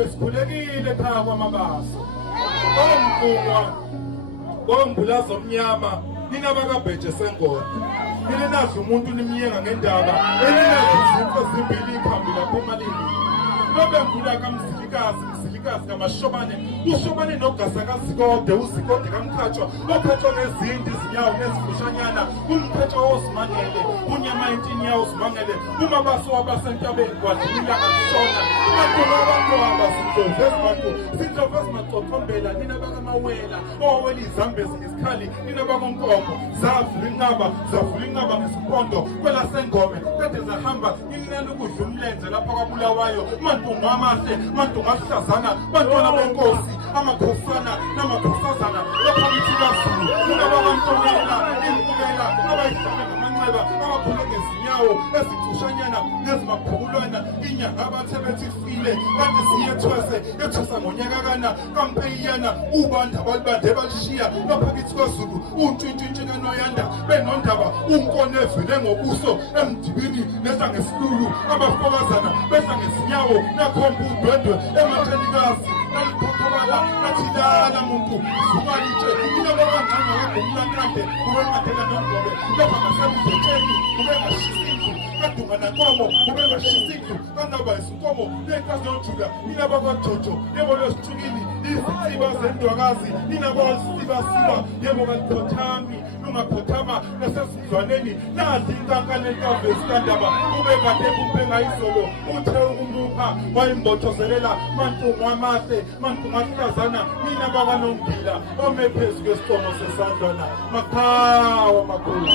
besikhulekile ekhaya kwaMabaso. Omqungwa, ombulazo omnyama, nina bakabheje sengoda. Nina nazi umuntu nimyenga ngendaba, eninazi izinto zimbili ikhambi lapho emalini. Lobe ngula kamzilikazi kamashobane, ushobane nogasakazi kode, uzikode kamkhatshwa, okhatshwa nezindi izinyawo nezifushanyana, umkhatshwa wozimangele, unyama intinyawo uzimangele, uMabaso wabasentabeni kwadlula ngashona, Sindlovu ezimacocombela, nina bakamawela, owawela izambezi ngesikhali, nina bakonkomo, zavula inqaba ngesipondo, kwela sengome, kade zahamba, inina ukudla umlenze lapha kwabulawayo, mantunga amahle, mantunga ahlazana, bantwana benkosi, amakhosana, namakhosazana, lapha kithi kaZulu, nina bakantomela, impumela, abayihlabe ngamanxeba, abaphule ngezinyawo, ezithushanyana, nezimabhukulwana, inyanga abathe bethi ifile, kanti yethusa ngonyakakana, kampeyana, ubanda balibande balishiya, lapha kithi kaZulu, untshintshintshika noyanda, benondaba, unkone evele ngobuso, emdibini, nesa ngesilulu, abafokazana, besa ngezinyawo, nakhomba udwendwe, emathenikazi, naliphothabala, nathilala muntu, zukalitshe, inababanganga wagumlakande, kube ngadela nongobe, lapha ngasemzotsheni, kube ngashizindlu, kadunga nankomo, kube ngashizindlu, kanaba izinkomo, nenkazi yojula, inabakwajojo, yebo lesithukili, izitsiba zendwakazi, inabasiba, yebo kaliphothami, lungaphothama, nasezindlwaneni, nazi inkanka nenkambo esikandaba, kube kade kumpenga izolo, uthe ukumupha, wayembothozelela, mantunga amahle, mantunga ahlazana, nina bakanombila, ome phezu kwesiqongo sesandlwana, makhawa makhulu.